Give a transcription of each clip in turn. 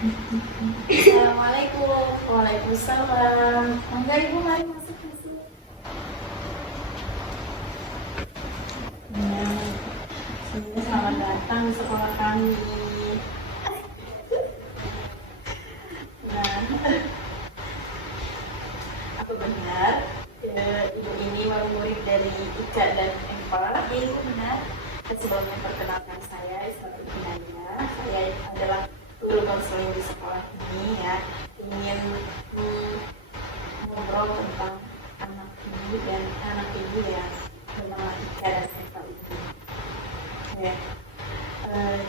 Assalamualaikum. Waalaikumsalam. Mangga Ibu, mari masuk. Ya, selamat datang di sekolah kami. Nah, apa benar Ibu ini murid dari Ika dan Eva? Iya, Ibu benar. Sebelumnya perkenalkan saya Ismail Kinaya. Saya adalah guru konseling di sekolah ini ya. Ingin ngobrol tentang anak ibu dan anak ibu ya bernama Ika dan Eva itu. Ya.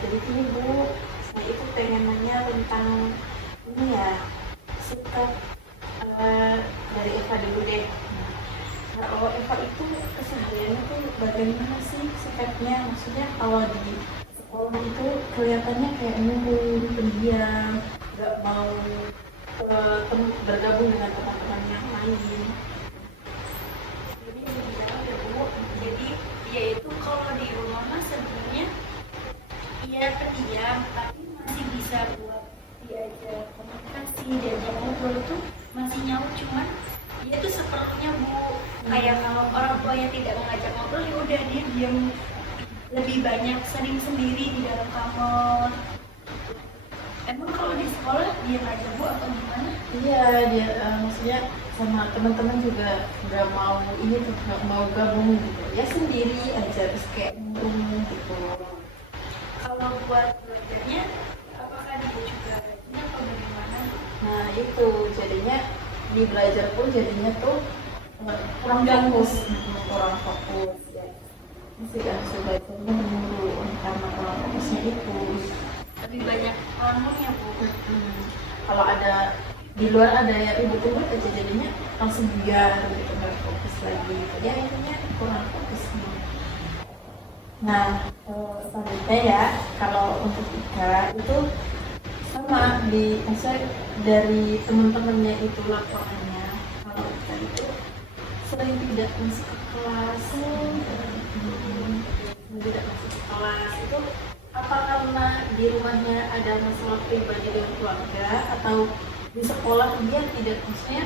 Jadi ini Bu, saya itu pengen nanya tentang ini ya, sikap dari Eva dulu deh. Kalau Eva itu kesehariannya tuh bagaimana sih sikapnya? Maksudnya kalau di sekolah itu kelihatannya kayak nunggu, pendiam, nggak mau bergabung dengan teman-teman yang lain. Jadi bilang ya Bu, jadi dia itu kalau di rumah mah sebenarnya ia pendiam, tapi masih bisa buat diajak komunikasi, diajak ngobrol itu masih nyaut, cuman dia tuh seperlunya Bu. Kayak kalau orang tuanya tidak mengajak ngobrol, ya udah dia diam, lebih banyak sering sendiri di dalam kamar. Emang kalau di sekolah dia aja Bu atau gimana? Iya, dia maksudnya sama teman-teman juga nggak mau ini tuh, nggak mau gabung gitu. Ya sendiri aja terus kayak ngurung gitu. Kalau buat belajarnya, apakah dia juga rajin atau bagaimana? Nah itu jadinya di belajar pun jadinya tuh kurang fokus, ya. Masih kan belajarnya menurun karena kurang fokusnya itu. Lebih banyak ngelamunnya Bu. Kalau ada di luar ada ya ribut-ribut aja jadinya langsung biar gitu, nggak fokus lagi gitu. Ya intinya kurang fokus. Nah selanjutnya ya, kalau untuk Ika itu sama maksudnya dari teman-temannya itu laporannya kalau Ika itu sering tidak masuk ke kelas, tidak masuk ke kelas itu apa karena di rumahnya ada masalah pribadi dengan keluarga atau di sekolah dia tidak, maksudnya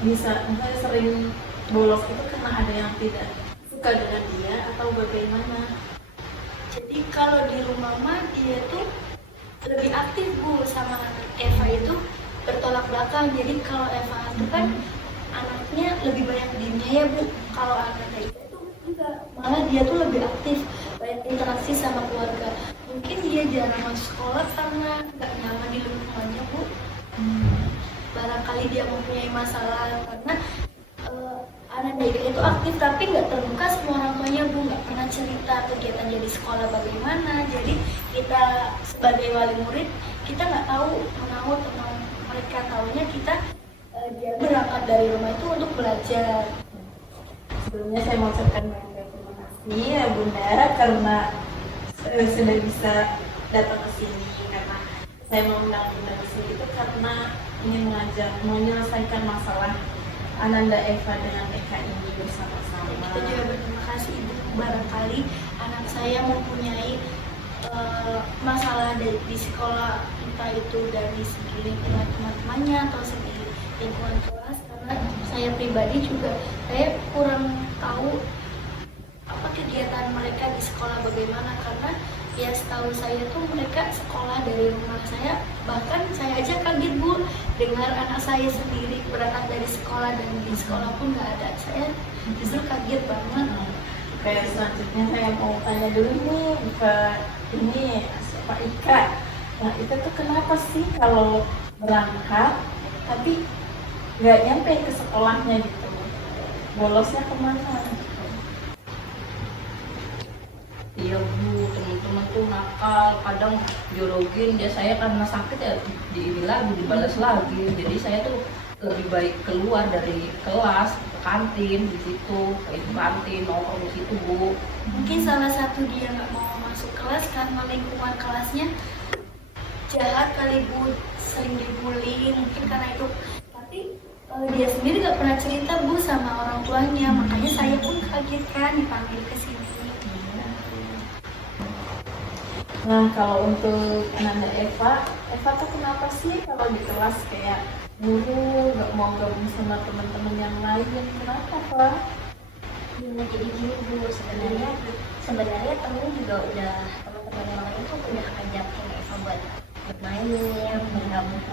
bisa misalnya sering bolos itu karena ada yang tidak suka dengan dia atau bagaimana? Jadi kalau di rumah mah dia tuh lebih aktif Bu, sama Eva itu bertolak belakang. Jadi kalau Eva itu kan anaknya lebih banyak diemnya ya Bu. Kalau anaknya itu enggak, malah dia tuh lebih aktif, banyak interaksi sama keluarga. Mungkin dia jarang masuk sekolah karena nggak nyaman di lingkungannya Bu. Barangkali dia mempunyai masalah karena anak Dega itu aktif tapi nggak terbuka sama orang tuanya Bu, nggak pernah cerita kegiatan dia di sekolah bagaimana. Jadi kita sebagai wali murid kita nggak tahu menahu tentang mereka, tahunya kita dia berangkat dari rumah itu untuk belajar. Sebelumnya saya mau ucapkan banyak terima kasih ya Bunda karena sudah bisa datang ke sini, karena saya mengundang Bunda ke sini itu karena ingin menyelesaikan masalah Ananda Eva dengan Eka ini bersama-sama. Kita juga berterima kasih Ibu. Barangkali anak saya mempunyai masalah di sekolah, entah itu dari segi lingkungan teman-temannya atau segi lingkungan kelas, karena saya pribadi juga saya kurang tahu apa kegiatan mereka di sekolah bagaimana, karena ya setahu saya tuh mereka sekolah dari rumah saya. Bahkan saya aja kaget Bu dengar anak saya sendiri berangkat dari sekolah dan di sekolah pun nggak ada. Saya justru kaget banget. Oke, selanjutnya saya mau tanya dulu nih ke ini Pak Ika. Nah itu tuh kenapa sih kalau berangkat tapi nggak nyampe ke sekolahnya gitu, bolosnya kemana? Iya Bu, teman-teman tuh nakal, kadang biologin dia, saya karena sakit ya ini lagi dibalas lagi. Jadi saya tuh lebih baik keluar dari kelas ke kantin, di situ ke itu kantin nongkrong di situ Bu. Mungkin salah satu dia nggak mau masuk kelas karena lingkungan kelasnya jahat kali Bu, sering dibully mungkin karena itu. Tapi dia sendiri nggak pernah cerita Bu sama orang tuanya, makanya saya pun kaget kan dipanggil ke sini. Nah, kalau untuk Ananda Eva, Eva tuh kenapa sih kalau di kelas kayak guru nggak mau gabung sama teman-teman yang lain? Kenapa, Pak? Ya, jadi gini Bu, sebenarnya temen juga udah, teman-teman yang lain tuh udah ajakin Eva buat bermain, bergabung,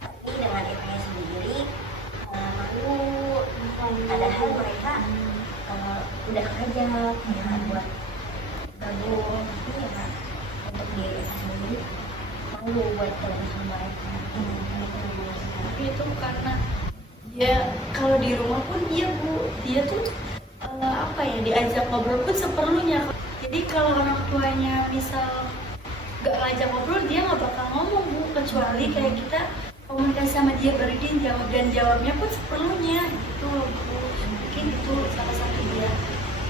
tapi dengan Eva sendiri malu. Padahal mereka udah ngajak ya buat gabung, tapi ya untuk diri Eva sendiri malu buat gabung sama mereka. Tapi itu karena dia kalau di rumah pun dia Bu, dia tuh apa ya, diajak ngobrol pun seperlunya. Jadi kalau orang tuanya misal gak ngajak ngobrol, dia nggak bakal ngomong Bu, kecuali kayak kita komunikasi sama dia baru dia jawab, dan jawabnya pun seperlunya gitu loh Bu. Mungkin itu salah satu dia,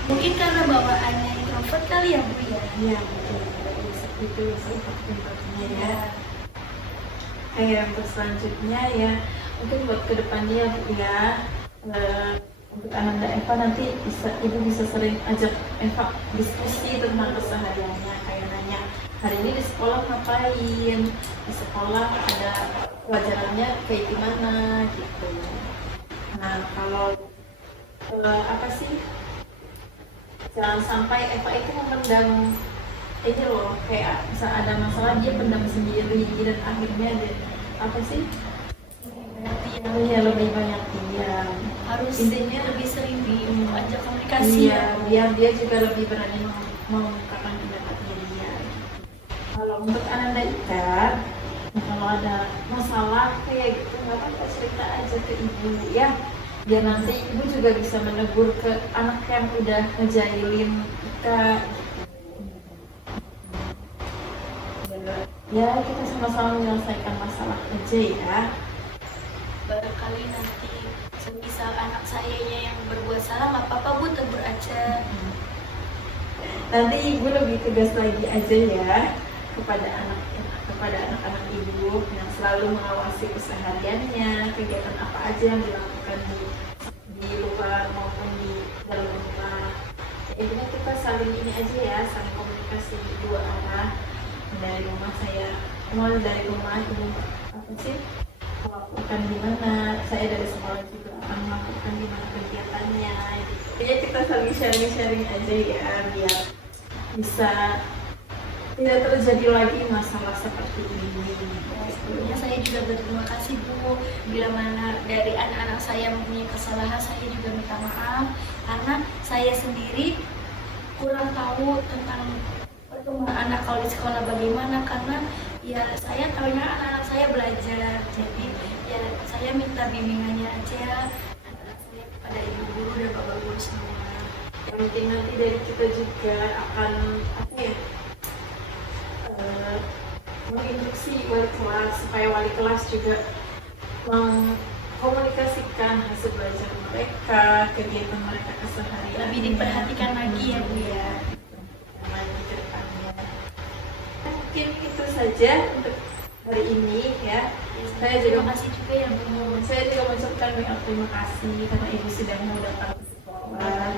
mungkin karena bawaannya introvert kali ya Bu ya. Iya, betul. Seperti itu sepertinya ya. Kayak untuk selanjutnya ya, mungkin buat kedepannya Bu ya, untuk Ananda Eva nanti ibu bisa sering ajak Eva diskusi tentang kesehariannya, kayak nanya hari ini di sekolah ngapain, di sekolah ada pelajarannya kayak gimana gitu. Nah, kalau apa sih, jangan sampai Eva itu memendam ini loh, kayak bisa ada masalah dia pendam sendiri dan akhirnya dia apa sih, ya lebih banyak diam. Harus Intinya lebih sering diajak komunikasi iya, biar dia juga lebih berani mengungkapkan pendapatnya dia. Kalau untuk Ananda Ika, kalau ada masalah kayak gitu nggak apa-apa, cerita aja ke ibu ya, biar nanti ibu juga bisa menegur ke anak yang udah ngejailin Ika. Ya, kita sama-sama menyelesaikan masalah aja ya. barangkali nanti semisal anak sayanya yang berbuat salah, nggak apa-apa Bu, tegur aja. Nanti ibu lebih tegas lagi aja ya kepada anak-anak ibu yang selalu mengawasi kesehariannya, kegiatan apa aja yang dilakukan di luar maupun di dalam rumah. Ya, intinya kita saling ini aja ya, saling komunikasi dua arah. Dari rumah dari rumah ibu apa sih melakukan gimana, saya dari sekolah juga akan melakukan gimana kegiatannya. Jadi kita saling sharing aja ya, biar bisa tidak terjadi lagi masalah seperti ini. Sebelumnya saya juga berterima kasih Bu, bila mana dari anak-anak saya mempunyai kesalahan, saya juga minta maaf karena saya sendiri kurang tahu tentang perkembangan anak kalau di sekolah bagaimana, karena ya saya tahunya anak-anak saya belajar, jadi ya saya minta bimbingannya aja anak saya kepada ibu guru dan bapak guru semua. Yang penting nanti dari kita juga akan apa ya, menginstruksi wali kelas supaya wali kelas juga mengkomunikasikan hasil belajar mereka, kegiatan mereka keseharian Lebih diperhatikan lagi ya Bu ya. lagi ke depannya. Mungkin itu saja untuk hari ini ya. Saya juga Terima kasih juga ya Bu. saya juga mengucapkan banyak terima kasih karena ibu sudah mau datang ke sekolah.